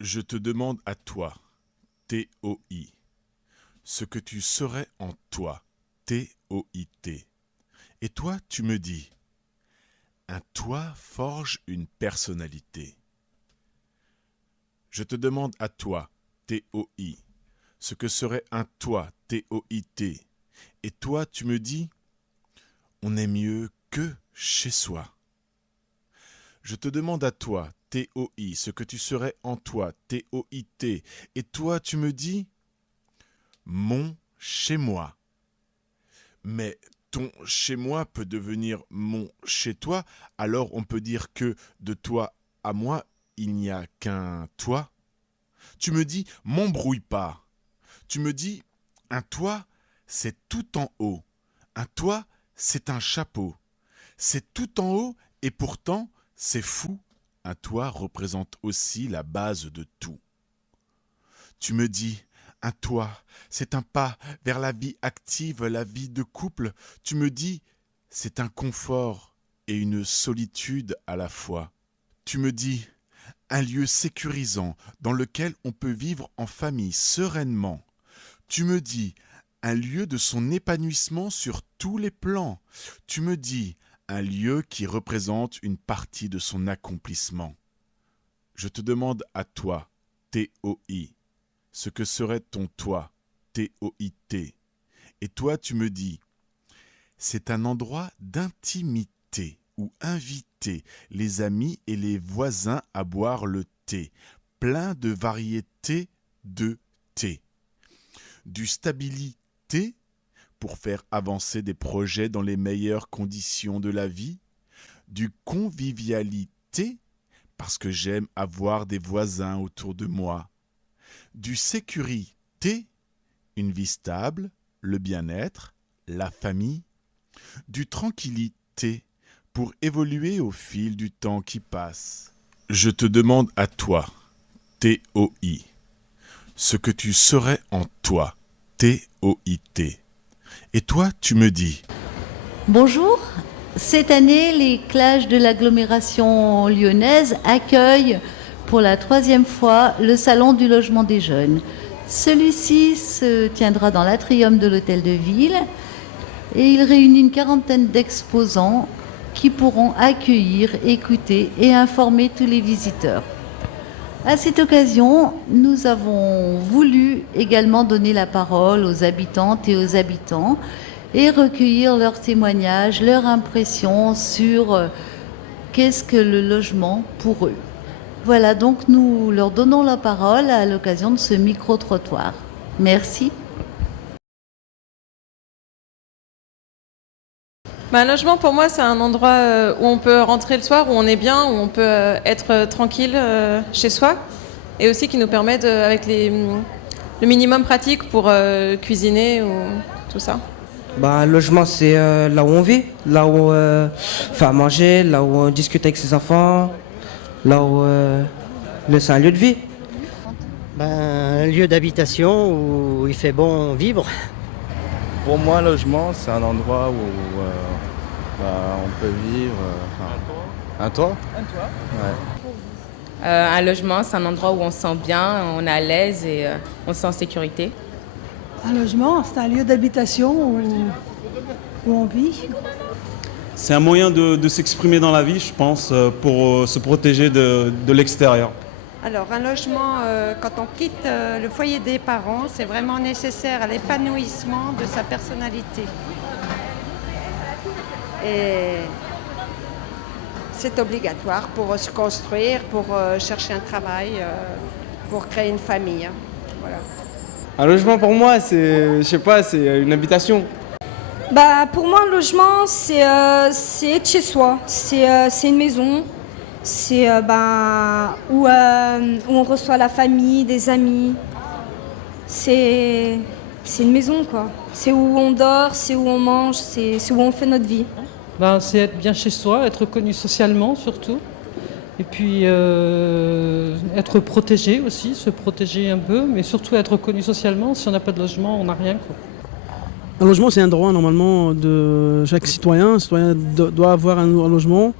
Je te demande à toi, T-O-I, ce que tu serais en toi, T-O-I-T. Et toi, tu me dis, un toi forge une personnalité. Je te demande à toi, T-O-I, ce que serait un toi, T-O-I-T. Et toi, tu me dis, on est mieux que chez soi. Je te demande à toi, T-O-I, ce que tu serais en toi, T-O-I-T. Et toi, tu me dis, mon chez moi. Mais ton chez moi peut devenir mon chez toi, alors on peut dire que de toi à moi, il n'y a qu'un toi. Tu me dis, m'embrouille pas. Tu me dis, un toit, c'est tout en haut. Un toit, c'est un chapeau. C'est tout en haut et pourtant, c'est fou. Un toit représente aussi la base de tout. Tu me dis, un toit, c'est un pas vers la vie active, la vie de couple. Tu me dis, c'est un confort et une solitude à la fois. Tu me dis, un lieu sécurisant dans lequel on peut vivre en famille sereinement. Tu me dis, un lieu de son épanouissement sur tous les plans. Tu me dis, un lieu qui représente une partie de son accomplissement. Je te demande à toi, T-O-I, ce que serait ton toi, T-O-I-T. Et toi, tu me dis, c'est un endroit d'intimité où inviter les amis et les voisins à boire le thé, plein de variétés de thé. Du stabilité pour faire avancer des projets dans les meilleures conditions de la vie, du convivialité parce que j'aime avoir des voisins autour de moi, du sécurité, une vie stable, le bien-être, la famille, du tranquillité pour évoluer au fil du temps qui passe. Je te demande à toi, T-O-I, ce que tu serais en toi, T-O-I-T. Et toi, tu me dis, Bonjour, cette année, les classes de l'agglomération lyonnaise accueillent pour la 3e fois le Salon du logement des jeunes. Celui-ci se tiendra dans l'atrium de l'Hôtel de Ville et il réunit une quarantaine d'exposants qui pourront accueillir, écouter et informer tous les visiteurs. À cette occasion, nous avons voulu également donner la parole aux habitantes et aux habitants et recueillir leurs témoignages, leurs impressions sur qu'est-ce que le logement pour eux. Voilà, donc nous leur donnons la parole à l'occasion de ce micro-trottoir. Merci. Un logement, pour moi, c'est un endroit où on peut rentrer le soir, où on est bien, où on peut être tranquille chez soi, et aussi qui nous permet, avec le minimum pratique pour cuisiner ou tout ça. Un logement, c'est là où on vit, là où on fait à manger, là où on discute avec ses enfants, là où c'est un lieu de vie. Un lieu d'habitation où il fait bon vivre. Pour moi, logement, c'est un endroit où on peut vivre. Un toit. Un toit. Ouais. Un logement, c'est un endroit où on se sent bien, on est à l'aise et on se sent en sécurité. Un logement, c'est un lieu d'habitation où on vit. C'est un moyen de s'exprimer dans la vie, je pense, pour se protéger de l'extérieur. Alors, un logement, quand on quitte le foyer des parents, c'est vraiment nécessaire à l'épanouissement de sa personnalité. Et c'est obligatoire pour se construire, pour chercher un travail, pour créer une famille. Voilà. Un logement pour moi, c'est une habitation. Pour moi, un logement, c'est être chez soi. C'est une maison. C'est où on reçoit la famille, des amis. C'est une maison, quoi. C'est où on dort, c'est où on mange, c'est où on fait notre vie. C'est être bien chez soi, être reconnu socialement surtout. Et puis être protégé aussi, se protéger un peu, mais surtout être reconnu socialement. Si on n'a pas de logement, on n'a rien, quoi. Un logement, c'est un droit normalement de chaque citoyen. Le citoyen doit avoir un logement.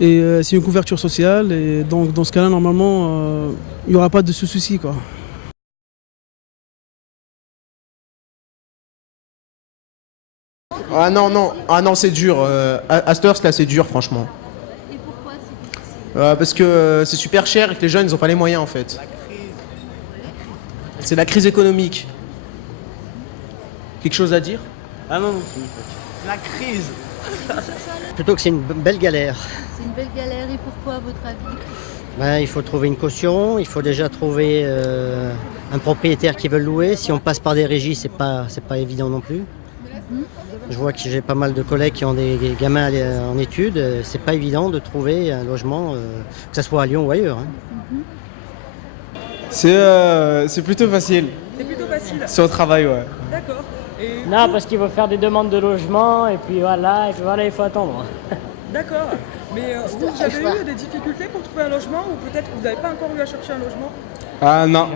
Et c'est une couverture sociale. Et donc dans ce cas-là, normalement, il n'y aura pas de soucis, quoi. Ah non, c'est dur. À cette heure-là, c'est dur, franchement. Et pourquoi c'est difficile? Parce que c'est super cher et que les jeunes, ils n'ont pas les moyens, en fait. C'est la crise économique. Quelque chose à dire? Ah non. La crise. Plutôt que c'est une belle galère. C'est une belle galère et pourquoi à votre avis? Ben, il faut trouver une caution, il faut déjà trouver un propriétaire qui veut le louer. Si on passe par des régies, c'est pas évident non plus. Je vois que j'ai pas mal de collègues qui ont des gamins en études. C'est pas évident de trouver un logement, que ce soit à Lyon ou ailleurs. Hein. C'est plutôt facile. C'est plutôt facile. C'est au travail, ouais. D'accord. Et Non, parce qu'il faut faire des demandes de logement et puis voilà, il faut attendre. d'accord. Mais vous avez eu des difficultés pour trouver un logement ou peut-être que vous n'avez pas encore eu à chercher un logement? Ah non,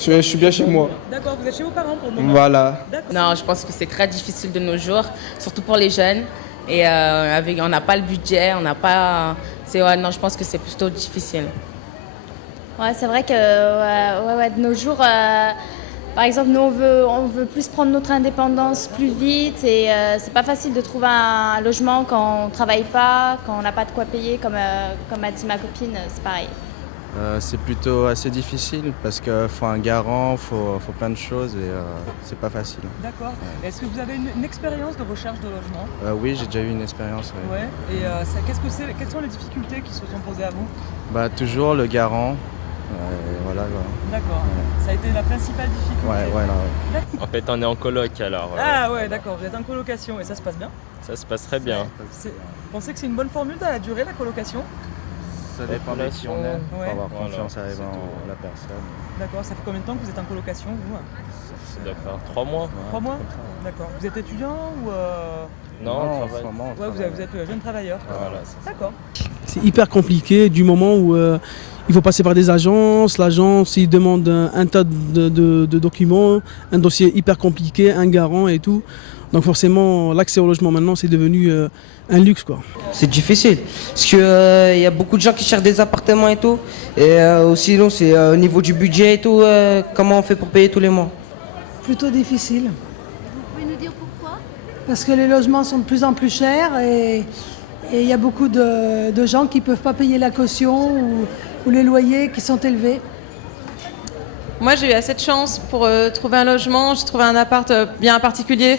je suis bien chez moi. D'accord, vous êtes chez vos parents pour le moment? Voilà. Non, je pense que c'est très difficile de nos jours, surtout pour les jeunes. Et on n'a pas le budget, on n'a pas... non, je pense que c'est plutôt difficile. Ouais, c'est vrai que de nos jours, par exemple, nous on veut plus prendre notre indépendance plus vite et c'est pas facile de trouver un logement quand on travaille pas, quand on n'a pas de quoi payer, comme a dit ma copine, c'est pareil. C'est plutôt assez difficile parce qu'il faut un garant, faut plein de choses et c'est pas facile. D'accord. Est-ce que vous avez une expérience de recherche de logement? Oui, j'ai déjà eu une expérience. Ouais. Ouais. Et quelles sont les difficultés qui se sont posées à vous? Bah, toujours le garant. Voilà. D'accord. Ouais. Ça a été la principale difficulté? Ouais. En fait, on est en coloc alors. Ah ouais, d'accord. Vous êtes en colocation et ça se passe bien? Ça se passe très bien. Vous pensez que c'est une bonne formule à la durée, la colocation? Ça dépend de qui on est. Il Ouais. faut avoir confiance à la personne. D'accord. Ça fait combien de temps que vous êtes en colocation, vous? Ça doit faire 3 mois. 3 mois? D'accord. Vous êtes étudiant ou Non, en ce moment, on vous êtes jeune travailleur. Voilà, d'accord. C'est hyper compliqué du moment où il faut passer par des agences. L'agence, il demande un tas de documents, un dossier hyper compliqué, un garant et tout. Donc forcément, l'accès au logement maintenant, c'est devenu un luxe, quoi. C'est difficile, parce qu'il y a beaucoup de gens qui cherchent des appartements et tout. Et aussi, non, c'est au niveau du budget et tout, comment on fait pour payer tous les mois? Plutôt difficile. Vous pouvez nous dire pourquoi? Parce que les logements sont de plus en plus chers et il y a beaucoup de gens qui ne peuvent pas payer la caution ou les loyers qui sont élevés. Moi, j'ai eu assez de chance pour trouver un logement. J'ai trouvé un appart bien particulier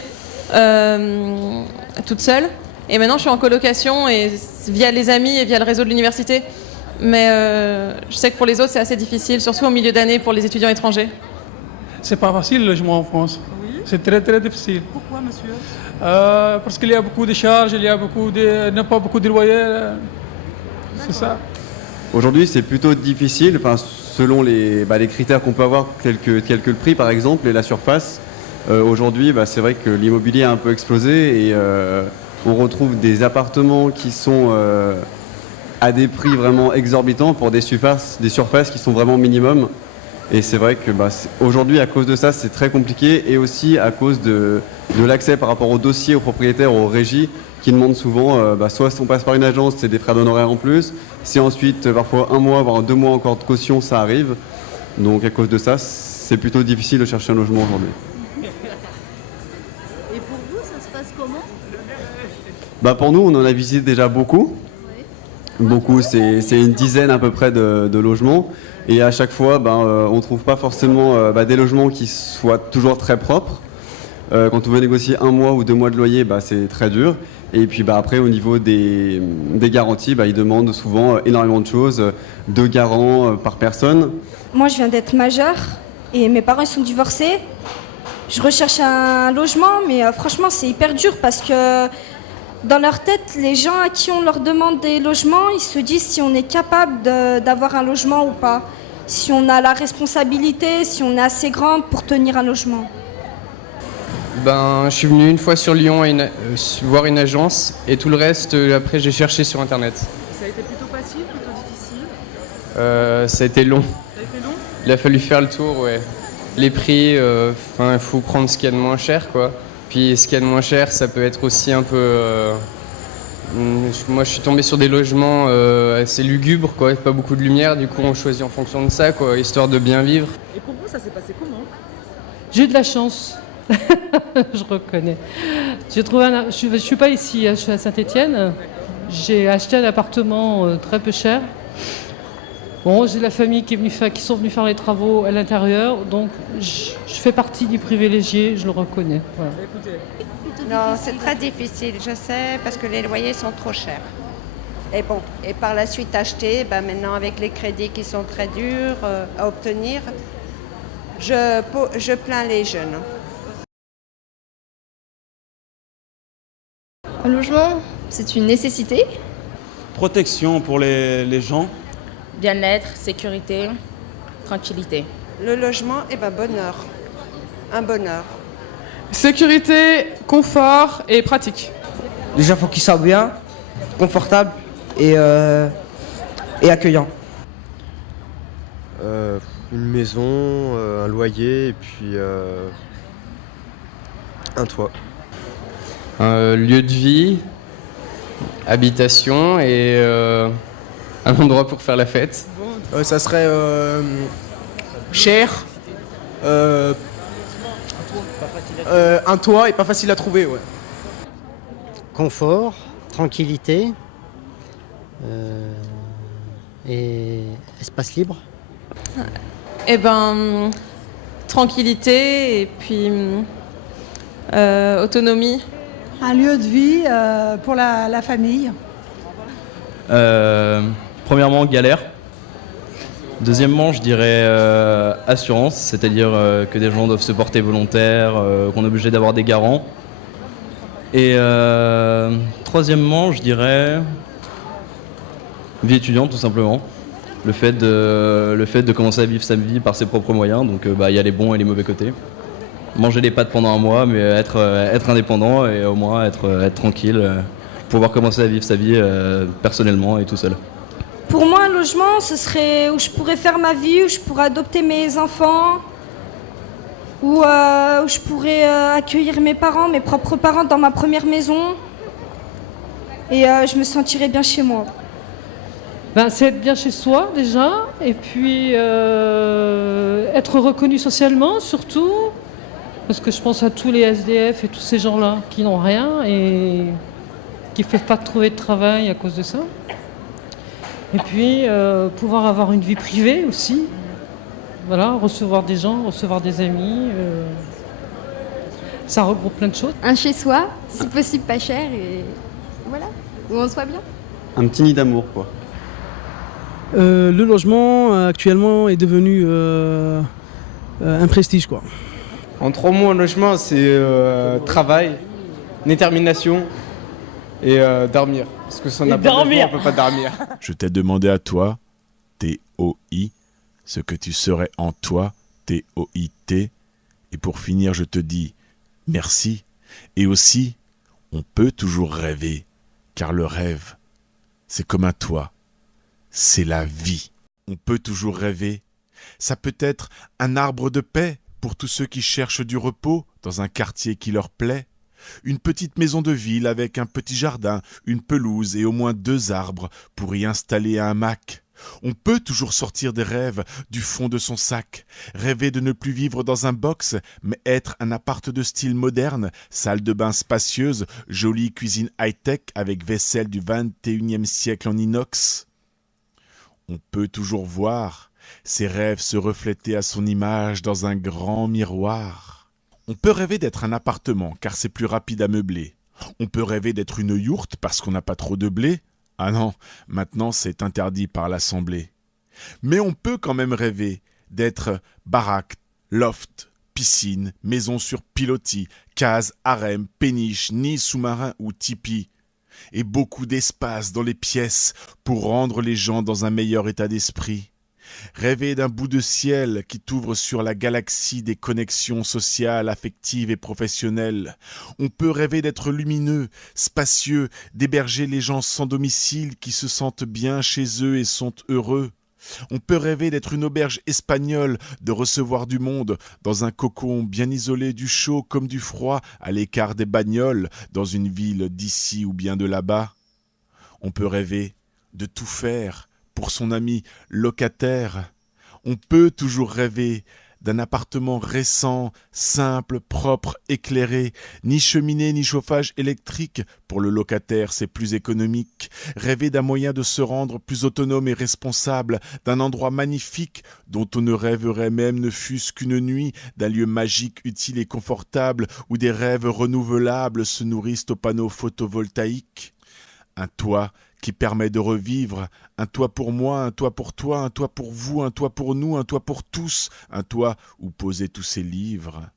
toute seule. Et maintenant, je suis en colocation et via les amis et via le réseau de l'université. Mais je sais que pour les autres, c'est assez difficile, surtout au milieu d'année pour les étudiants étrangers. C'est pas facile le logement en France. Oui. C'est très très difficile. Pourquoi, monsieur? Parce qu'il y a beaucoup de charges, il n'y a pas beaucoup de loyers. C'est ça. Aujourd'hui, c'est plutôt difficile, selon les critères qu'on peut avoir, tels que le prix par exemple et la surface. Aujourd'hui, c'est vrai que l'immobilier a un peu explosé et on retrouve des appartements qui sont à des prix vraiment exorbitants pour des surfaces qui sont vraiment minimum. Et c'est vrai que aujourd'hui, à cause de ça, c'est très compliqué et aussi à cause de l'accès par rapport aux dossiers, aux propriétaires, aux régies qui demandent souvent, soit si on passe par une agence, c'est des frais d'honoraires en plus. Si ensuite, parfois 1 mois, voire 2 mois encore de caution, ça arrive. Donc à cause de ça, c'est plutôt difficile de chercher un logement aujourd'hui. Et pour vous, ça se passe comment? Pour nous, on en a visité déjà beaucoup. Oui. Beaucoup, c'est une dizaine à peu près de logements. Et à chaque fois, on ne trouve pas forcément des logements qui soient toujours très propres. Quand on veut négocier 1 mois ou 2 mois de loyer, c'est très dur. Et puis après, au niveau des garanties, ils demandent souvent énormément de choses, 2 garants par personne. Moi, je viens d'être majeure et mes parents ils sont divorcés. Je recherche un logement, mais franchement, c'est hyper dur parce que dans leur tête, les gens à qui on leur demande des logements, ils se disent si on est capable d'avoir un logement ou pas, si on a la responsabilité, si on est assez grand pour tenir un logement. Je suis venu une fois sur Lyon voir une agence et tout le reste, après, j'ai cherché sur Internet. Ça a été plutôt facile, plutôt difficile? Ça a été long. Ça a été long? Il a fallu faire le tour, ouais. Les prix, il faut prendre ce qu'il y a de moins cher, quoi. Puis ce qu'il y a de moins cher, ça peut être aussi un peu Moi, je suis tombé sur des logements assez lugubres, quoi, pas beaucoup de lumière. Du coup, on choisit en fonction de ça, quoi, histoire de bien vivre. Et pour vous, ça s'est passé comment? J'ai eu de la chance, je reconnais. Je ne suis pas ici, je suis à Saint-Étienne. J'ai acheté un appartement très peu cher. Bon, j'ai la famille qui sont venus faire les travaux à l'intérieur, donc je fais partie du privilégié, je le reconnais. Voilà. Non, c'est très difficile, je sais, parce que les loyers sont trop chers. Et bon, et par la suite acheter, maintenant avec les crédits qui sont très durs à obtenir, je plains les jeunes. Un logement, c'est une nécessité. Protection pour les gens. Bien-être, sécurité, tranquillité. Le logement, bonheur. Un bonheur. Sécurité, confort et pratique. Déjà, il faut qu'il soit bien, confortable et accueillant. Une maison, un loyer et puis un toit. Un lieu de vie, habitation et un endroit pour faire la fête. Ça serait cher, un toit et pas facile à trouver. Ouais. Confort, tranquillité et espace libre. Tranquillité et puis autonomie. Un lieu de vie pour la famille. Premièrement, galère. Deuxièmement, je dirais assurance, c'est-à-dire que des gens doivent se porter volontaires, qu'on est obligé d'avoir des garants. Et troisièmement, je dirais vie étudiante, tout simplement. Le fait de commencer à vivre sa vie par ses propres moyens, donc il y a les bons et les mauvais côtés. Manger les pâtes pendant un mois, mais être indépendant et au moins être tranquille, pouvoir commencer à vivre sa vie personnellement et tout seul. Pour moi, un logement, ce serait où je pourrais faire ma vie, où je pourrais adopter mes enfants, où je pourrais accueillir mes parents, mes propres parents dans ma première maison. Et je me sentirais bien chez moi. C'est être bien chez soi déjà, et puis être reconnu socialement surtout, parce que je pense à tous les SDF et tous ces gens-là qui n'ont rien et qui ne peuvent pas trouver de travail à cause de ça. Et puis pouvoir avoir une vie privée aussi, voilà, recevoir des gens, recevoir des amis, ça regroupe plein de choses. Un chez soi, si possible pas cher, et voilà, où on soit bien. Un petit nid d'amour, quoi. Le logement actuellement est devenu un prestige, quoi. En 3 mots, un logement, c'est travail, détermination et dormir. Parce que si on n'a pas de logement, on ne peut pas dormir. Je t'ai demandé à toi, T-O-I, ce que tu serais en toi, T-O-I-T. Et pour finir, je te dis merci. Et aussi, on peut toujours rêver, car le rêve, c'est comme un toit. C'est la vie. On peut toujours rêver. Ça peut être un arbre de paix pour tous ceux qui cherchent du repos dans un quartier qui leur plaît. Une petite maison de ville avec un petit jardin, une pelouse et au moins 2 arbres pour y installer un hamac. On peut toujours sortir des rêves du fond de son sac, rêver de ne plus vivre dans un box, mais être un appart de style moderne, salle de bain spacieuse, jolie cuisine high-tech avec vaisselle du 21e siècle en inox. On peut toujours voir ses rêves se refléter à son image dans un grand miroir. On peut rêver d'être un appartement car c'est plus rapide à meubler. On peut rêver d'être une yourte parce qu'on n'a pas trop de blé. Ah non, maintenant c'est interdit par l'Assemblée. Mais on peut quand même rêver d'être baraque, loft, piscine, maison sur pilotis, case, harem, péniche, nid sous-marin ou tipi. Et beaucoup d'espace dans les pièces pour rendre les gens dans un meilleur état d'esprit. Rêver d'un bout de ciel qui t'ouvre sur la galaxie des connexions sociales, affectives et professionnelles. On peut rêver d'être lumineux, spacieux, d'héberger les gens sans domicile qui se sentent bien chez eux et sont heureux. On peut rêver d'être une auberge espagnole, de recevoir du monde dans un cocon bien isolé du chaud comme du froid, à l'écart des bagnoles, dans une ville d'ici ou bien de là-bas. On peut rêver de tout faire pour son ami locataire. On peut toujours rêver d'un appartement récent, simple, propre, éclairé, ni cheminée ni chauffage électrique. Pour le locataire, c'est plus économique. Rêver d'un moyen de se rendre plus autonome et responsable, d'un endroit magnifique dont on ne rêverait même ne fût-ce qu'une nuit, d'un lieu magique, utile et confortable, où des rêves renouvelables se nourrissent aux panneaux photovoltaïques. Un toit qui permet de revivre, un toit pour moi, un toit pour toi, un toit pour vous, un toit pour nous, un toit pour tous, un toit où poser tous ces livres.